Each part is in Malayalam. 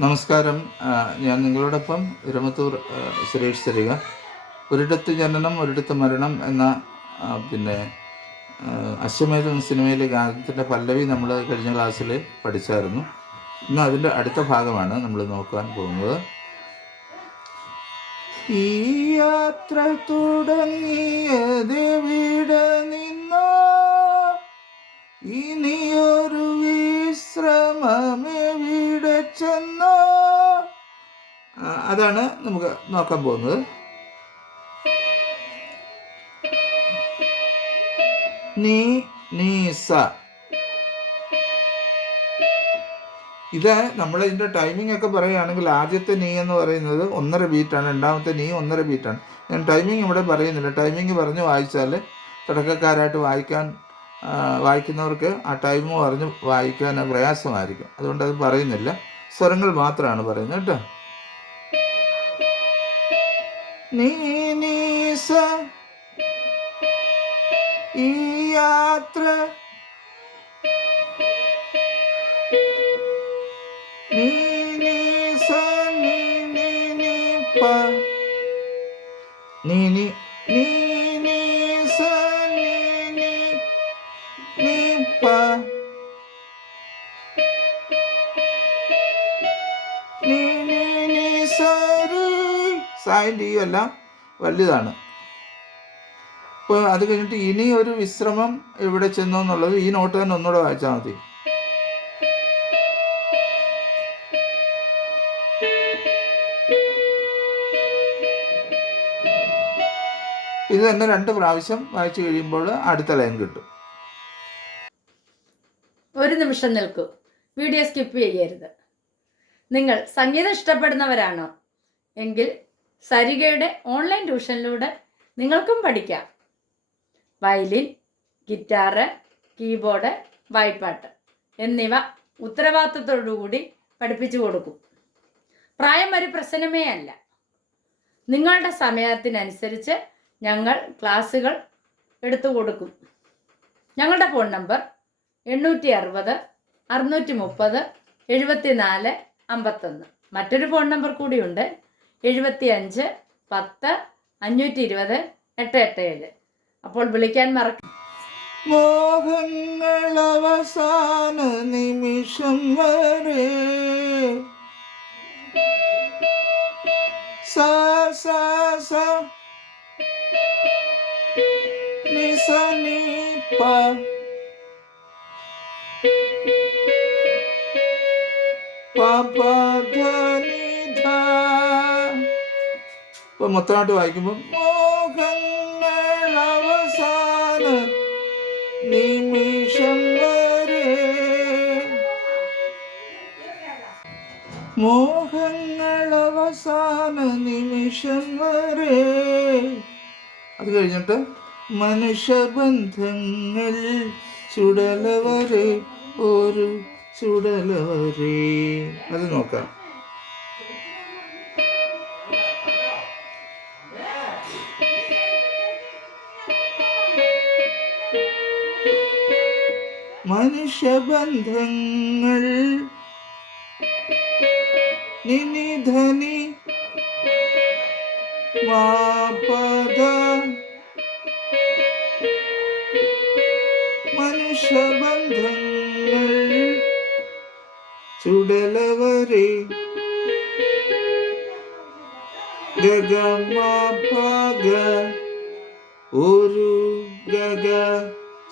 നമസ്കാരം. ഞാൻ നിങ്ങളോടൊപ്പം ഇരമത്തൂർ സുരേഷ് തരിക. ഒരിടത്ത് ജനനം ഒരിടത്ത് മരണം എന്ന പിന്നെ അശ്വമേധം സിനിമയിലെ ഗാനത്തിൻ്റെ പല്ലവി നമ്മൾ കഴിഞ്ഞ ക്ലാസ്സിൽ പഠിച്ചായിരുന്നു. ഇന്ന് അതിൻ്റെ അടുത്ത ഭാഗമാണ് നമ്മൾ നോക്കാൻ പോകുന്നത്. ഈ യാത്ര തുടങ്ങിയതെവിടെ നിന്നോ, ഇനിയൊരു വിശ്രമമെവിടെ ചെന്നോ, അതാണ് നമുക്ക് നോക്കാൻ പോകുന്നത്. നീ നീസ, ഇത് നമ്മളിതിൻ്റെ ടൈമിംഗ് ഒക്കെ പറയുകയാണെങ്കിൽ ആദ്യത്തെ നീ എന്ന് പറയുന്നത് 1.5 ബീറ്റാണ്, രണ്ടാമത്തെ നീ 1.5 ബീറ്റാണ്. ഞാൻ ടൈമിംഗ് ഇവിടെ പറയുന്നില്ല. ടൈമിംഗ് പറഞ്ഞ് വായിച്ചാൽ തുടക്കക്കാരായിട്ട് വായിക്കുന്നവർക്ക് ആ ടൈം പറഞ്ഞ് വായിക്കാൻ പ്രയാസമായിരിക്കും. അതുകൊണ്ട് അത് പറയുന്നില്ല, സ്വരങ്ങൾ മാത്രമാണ് പറയുന്നത് കേട്ടോ. നീ നീസ ഈ യാത്ര, നീ നീസ നീ നീ നീ പ, നീ നീ നീ നീസ നീ നീ നീ പ, നീ നീ നീ സരി. സായും ടീയും എല്ലാം വലുതാണ്. അപ്പോൾ അത് കഴിഞ്ഞിട്ട് ഇനി ഒരു വിശ്രമം എവിടെ ചെന്നു എന്നുള്ളത് ഈ നോട്ട് തന്നെ ഒന്നുകൂടെ വായിച്ചാൽ മതി. ഇത് തന്നെ 2 പ്രാവശ്യം വായിച്ചു കഴിയുമ്പോൾ അടുത്ത ലൈൻ കിട്ടും. ഒരു നിമിഷം നിൽക്കൂ, വീഡിയോ സ്കിപ്പ് ചെയ്യരുത്. നിങ്ങൾ സംഗീതം ഇഷ്ടപ്പെടുന്നവരാണോ എങ്കിൽ സരികയുടെ ഓൺലൈൻ ട്യൂഷനിലൂടെ നിങ്ങൾക്കും പഠിക്കാം. വയലിൻ, ഗിറ്റാറ്, കീബോർഡ്, വായ്പ്പാട്ട് എന്നിവ ഉത്തരവാദിത്തത്തോടുകൂടി പഠിപ്പിച്ചു കൊടുക്കും. പ്രായം ഒരു പ്രശ്നമേ അല്ല. നിങ്ങളുടെ സമയത്തിനനുസരിച്ച് ഞങ്ങൾ ക്ലാസ്സുകൾ എടുത്തു കൊടുക്കും. ഞങ്ങളുടെ ഫോൺ നമ്പർ 860 630 74 51. മറ്റൊരു ഫോൺ നമ്പർ കൂടിയുണ്ട്, 75 10 520 887. അപ്പോൾ വിളിക്കാൻ മറക്കും. മോഹങ്ങൾ അവസാന നിമിഷം വരെ സ സ സ നി സ നി പ, പ പ ധ നി ധ. ഇപ്പൊ മൊത്തമായിട്ട് വായിക്കുമ്പോൾ മോഹങ്ങൾ അവസാന നിമിഷം വരെ, മോഹങ്ങൾ അവസാന നിമിഷം വരെ. അത് കഴിഞ്ഞിട്ട് മനുഷ്യബന്ധങ്ങൾ ചുടലവരെ ഒരു ചുടലവരെ. അത് നോക്കാം. മനുഷ്യബന്ധങ്ങൾ നിനി ധനി മാപദ, മനുഷ്യബന്ധങ്ങൾ ചുടലവരെ ഗഗമാപഗ ഒരു ഗഗ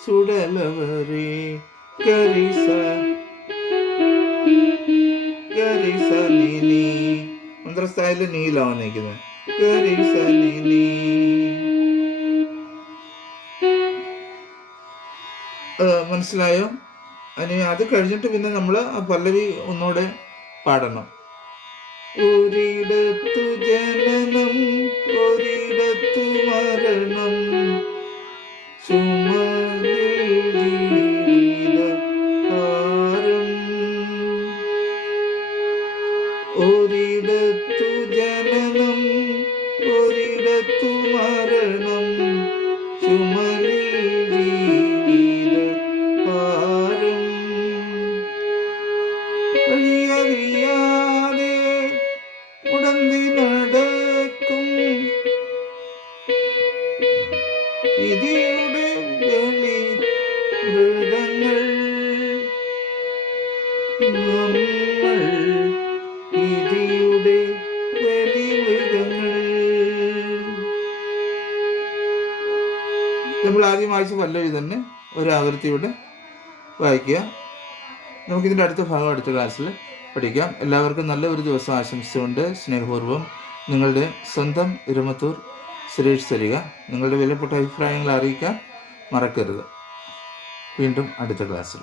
ചുടലവരെ ഗരിസ ഗരിസ നീ. മന്ത്രസ്ഥായില് നീലാണ് വന്നിരിക്കുന്നത്. ഗരിസ നീ. മനസ്സിലായോ? അതിന് അത് കഴിഞ്ഞിട്ട് പിന്നെ നമ്മൾ ആ പല്ലവി ഒന്നുകൂടെ പാടണം. ഒരിടത്തു ജനനം ഒരിടത്തു മരണം, ചുമലിൽ ജീവിതഭാരം. ഒരിടത്തു ജനനം ഒരിടത്തു മരണം, ചുമലിൽ ജീവിതഭാരം. വഴിയറിയാതെ നമ്മൾ ആദ്യം വായിച്ച പല്ലവി തന്നെ ഒരു ആവൃത്തിയോടെ വായിക്കുക. നമുക്കിതിൻ്റെ അടുത്ത ഭാഗം അടുത്ത ക്ലാസ്സിൽ പഠിക്കാം. എല്ലാവർക്കും നല്ല ഒരു ദിവസം ആശംസിച്ചുകൊണ്ട് സ്നേഹപൂർവ്വം നിങ്ങളുടെ സ്വന്തം ഇരമത്തൂർ സുരേഷ് തരിക. നിങ്ങളുടെ വിലപ്പെട്ട അഭിപ്രായങ്ങൾ അറിയിക്കാൻ മറക്കരുത്. വീണ്ടും അടുത്ത ക്ലാസ്സിൽ.